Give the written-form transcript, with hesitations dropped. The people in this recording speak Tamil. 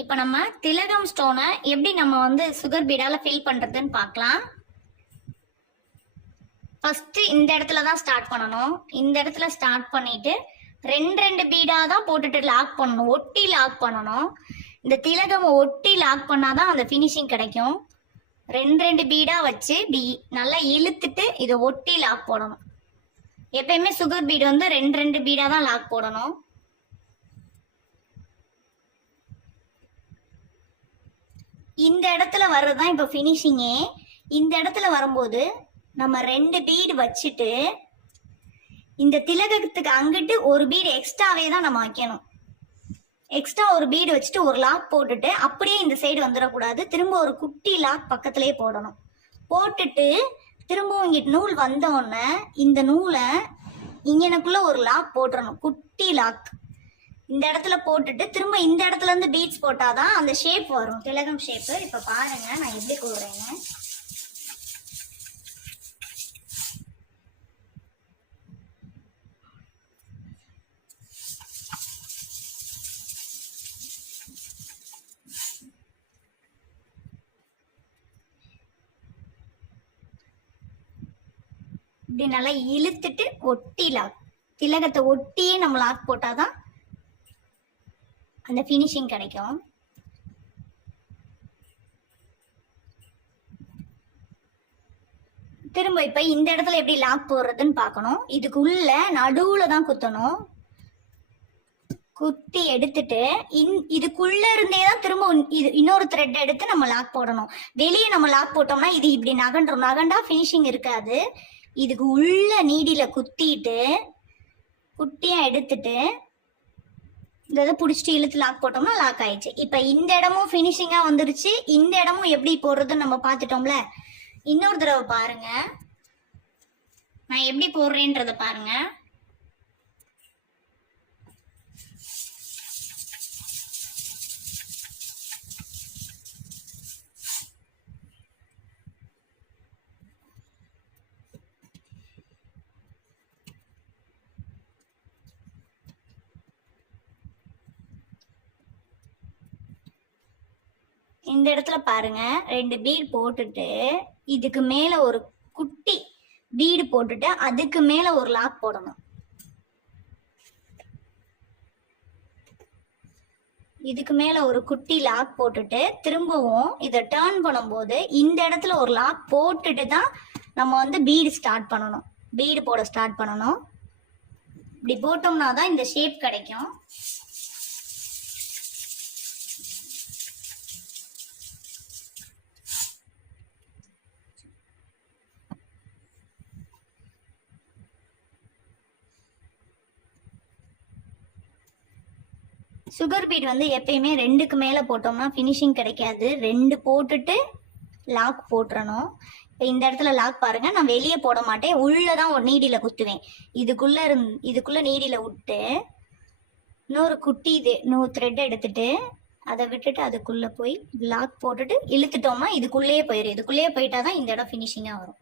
இப்போ நம்ம திலகம் ஸ்டோனை எப்படி நம்ம சுகர் பீடால ஃபில் பண்றதுன்னு பார்க்கலாம். ஃபர்ஸ்ட் இந்த இடத்துல தான் ஸ்டார்ட் பண்ணணும். இந்த இடத்துல ஸ்டார்ட் பண்ணிட்டு ரெண்டு பீடா தான் போட்டுட்டு லாக் பண்ணணும், ஒட்டி லாக் பண்ணணும். இந்த திலகம் ஒட்டி லாக் பண்ணாதான் அந்த ஃபினிஷிங் கிடைக்கும். ரெண்டு பீடா வச்சு நல்லா இழுத்துட்டு இதை ஒட்டி லாக் போடணும். எப்பயுமே சுகர் பீடு ரெண்டு பீடா தான் லாக் போடணும். இந்த இடத்துல வர்றதுதான் இப்போ ஃபினிஷிங்கே. இந்த இடத்துல வரும்போது நம்ம ரெண்டு பீடு வச்சுட்டு இந்த திலகத்துக்கு அங்கிட்டு ஒரு பீடு எக்ஸ்ட்ராவே தான் நம்ம வைக்கணும். எக்ஸ்ட்ரா ஒரு பீடு வச்சுட்டு ஒரு லாக் போட்டுட்டு அப்படியே இந்த சைடு வந்துடக்கூடாது. திரும்ப ஒரு குட்டி லாக் பக்கத்துலேயே போடணும். போட்டுட்டு திரும்பவும் இங்கிட்டு நூல் வந்தோடனே இந்த நூலை இங்கனக்குள்ள ஒரு லாக் போட்டுறணும், குட்டி லாக். இந்த இடத்துல போட்டுட்டு திரும்ப இந்த இடத்துல இருந்து பீட்ஸ் போட்டாதான் அந்த ஷேப் வரும், திலகம் ஷேப். இப்ப பாருங்க நான் எப்படி போடுறேன்னு. இப்படி நல்லா இழுத்துட்டு ஒட்டி லாக், திலகத்தை ஒட்டியே நம்ம லாக் போட்டாதான் அந்த ஃபினிஷிங் கிடைக்கும். திரும்ப இப்ப இந்த இடத்துல எப்படி லாக் போடுறதுன்னு பார்க்கணும். இதுக்குள்ள நடுவுல தான் குத்தணும். குத்தி எடுத்துட்டு இதுக்குள்ள இருந்தே தான் திரும்ப இன்னொரு த்ரெட் எடுத்து நம்ம லாக் போடணும். வெளியே நம்ம லாக் போட்டோம்னா இது இப்படி நகண்டுரும், நகண்டா ஃபினிஷிங் இருக்காது. இதுக்கு உள்ள நீடில குத்திட்டு குட்டியா எடுத்துட்டு இதை பிடிச்சிட்டு இழுத்து லாக் போட்டோம்னா லாக் ஆயிடுச்சு. இப்ப இந்த இடமும் ஃபினிஷிங்கா வந்துருச்சு. இந்த இடமும் எப்படி போடுறதுன்னு நம்ம பார்த்துட்டோம்ல. இன்னொரு தடவை பாருங்க, நான் எப்படி போடுறேன்றத பாருங்க. இந்த இடத்துல பாருங்க, ரெண்டு பீடு போட்டுட்டு இதுக்கு மேல ஒரு குட்டி பீடு போட்டுட்டு அதுக்கு மேல ஒரு லாக் போடணும். இதுக்கு மேல ஒரு குட்டி லாக் போட்டுட்டு திரும்பவும் இதை டர்ன் பண்ணும்போது இந்த இடத்துல ஒரு லாக் போட்டுட்டு தான் நம்ம பீடு ஸ்டார்ட் பண்ணணும், பீடு போட ஸ்டார்ட் பண்ணணும். இப்படி போட்டோம்னா தான் இந்த ஷேப் கிடைக்கும். சுகர் பீட் எப்பயுமே ரெண்டுக்கு மேல போட்டோம்னா ஃபினிஷிங் கிடைக்காது. ரெண்டு போட்டுட்டு லாக் போட்டுறணும். இப்போ இந்த இடத்துல லாக் பாருங்க, நான் வெளியே போட மாட்டேன், உள்ளதான் ஒரு நீடில குத்துவேன். இதுக்குள்ள நீடில விட்டு இன்னொரு குட்டி த்ரெட் எடுத்துட்டு அதை விட்டுட்டு அதுக்குள்ள போய் லாக் போட்டுட்டு இழுத்துட்டோம்னா இதுக்குள்ளேயே போயிடும். இதுக்குள்ளேயே போயிட்டாதான் இந்த இடம் ஃபினிஷிங்கா வரும்.